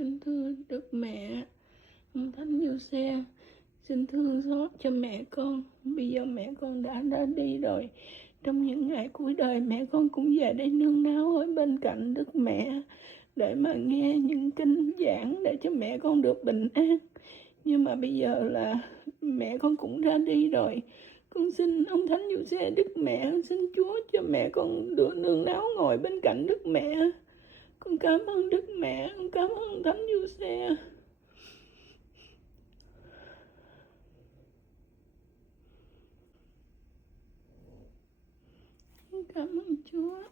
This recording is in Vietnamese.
Kính thưa Đức Mẹ, ông Thánh Giuse, xin thương xót cho mẹ con. Bây giờ mẹ con đã ra đi rồi. Trong những ngày cuối đời, mẹ con cũng về đây nương náu ở bên cạnh Đức Mẹ để mà nghe những kinh giảng để cho mẹ con được bình an. Nhưng mà bây giờ là mẹ con cũng ra đi rồi. Con xin ông Thánh Giuse, Đức Mẹ, xin Chúa cho mẹ con được nương náu ngồi bên cạnh Đức Mẹ. Con cảm ơn Đức Mẹ, con cảm ơn Thánh Giuse. Con cảm ơn Chúa.